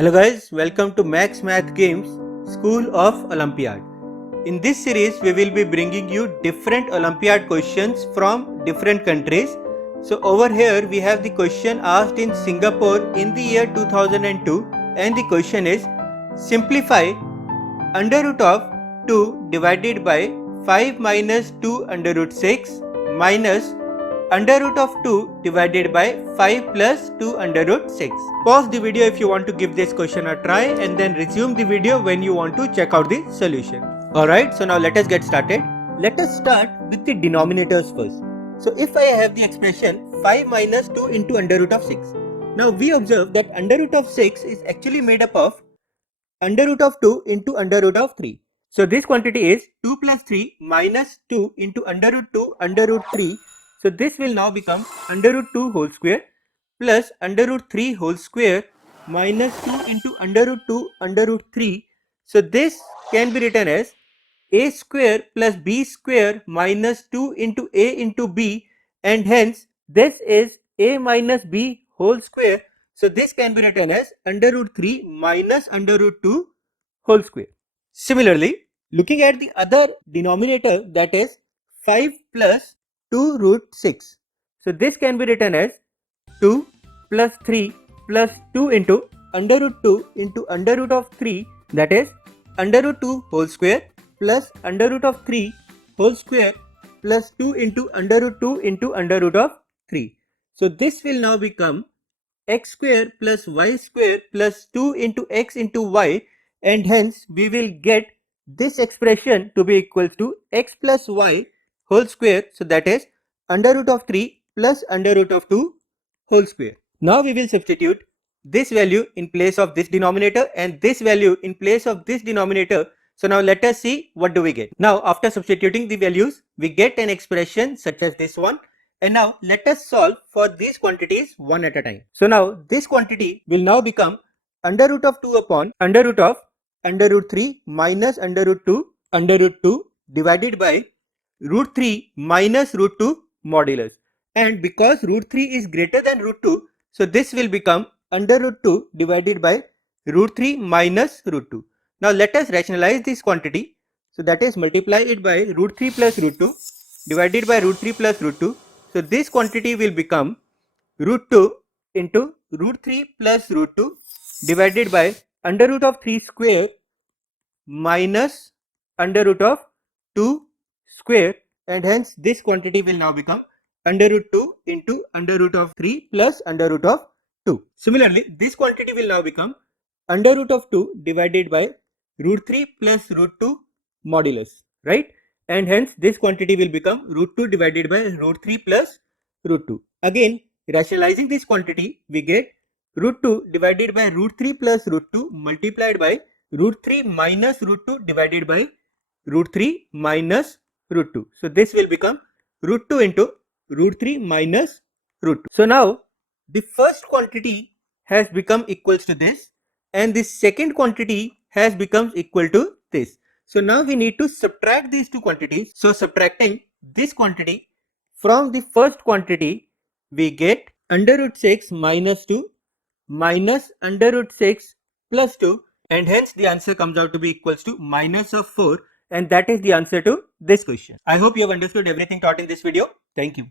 Hello guys, welcome to Max Math Games School of Olympiad. In this series, we will be bringing you different Olympiad questions from different countries. So over here, we have the question asked in Singapore in the year 2002, and the question is, simplify under root of 2 divided by 5 minus 2 under root 6 minus under root of 2 divided by 5 plus 2 under root 6. Pause the video if you want to give this question a try and then resume the video when you want to check out the solution. Alright, so now let us get started. Let us start with the denominators first. So if I have the expression 5 minus 2 into under root of 6. Now we observe that under root of 6 is actually made up of under root of 2 into under root of 3. So this quantity is 2 plus 3 minus 2 into under root 2 under root 3. So this will now become under root 2 whole square plus under root 3 whole square minus 2 into under root 2 under root 3. So this can be written as a square plus b square minus 2 into a into b, and hence this is a minus b whole square. So this can be written as under root 3 minus under root 2 whole square. Similarly, looking at the other denominator, that is 5 plus 2 root 6. So this can be written as 2 plus 3 plus 2 into under root 2 into under root of 3, that is under root 2 whole square plus under root of 3 whole square plus 2 into under root 2 into under root of 3. So this will now become x square plus y square plus 2 into x into y, and hence we will get this expression to be equals to x plus y whole square. So that is under root of 3 plus under root of 2 whole square. Now we will substitute this value in place of this denominator and this value in place of this denominator. So now let us see what do we get. Now after substituting the values, we get an expression such as this one. And now let us solve for these quantities one at a time. So now this quantity will now become under root of 2 upon under root of under root 3 minus under root 2 divided by root 3 minus root 2 modulus. And because root 3 is greater than root 2, so this will become under root 2 divided by root 3 minus root 2. Now let us rationalize this quantity. So that is multiply it by root 3 plus root 2 divided by root 3 plus root 2. So this quantity will become root 2 into root 3 plus root 2 divided by under root of 3 square minus under root of 2 square, and hence this quantity will now become under root 2 into under root of 3 plus under root of 2. Similarly, this quantity will now become under root of 2 divided by root 3 plus root 2 modulus, right? And hence this quantity will become root 2 divided by root 3 plus root 2. Again, rationalizing this quantity, we get root 2 divided by root 3 plus root 2 multiplied by root 3 minus root 2 divided by root 3 minus root 2. So this will become root 2 into root 3 minus root 2. So now the first quantity has become equals to this, and the second quantity has become equal to this. So now we need to subtract these two quantities. So subtracting this quantity from the first quantity, we get under root 6 minus 2 minus under root 6 plus 2, and hence the answer comes out to be equals to minus of 4, and that is the answer to this question. I hope you have understood everything taught in this video. Thank you.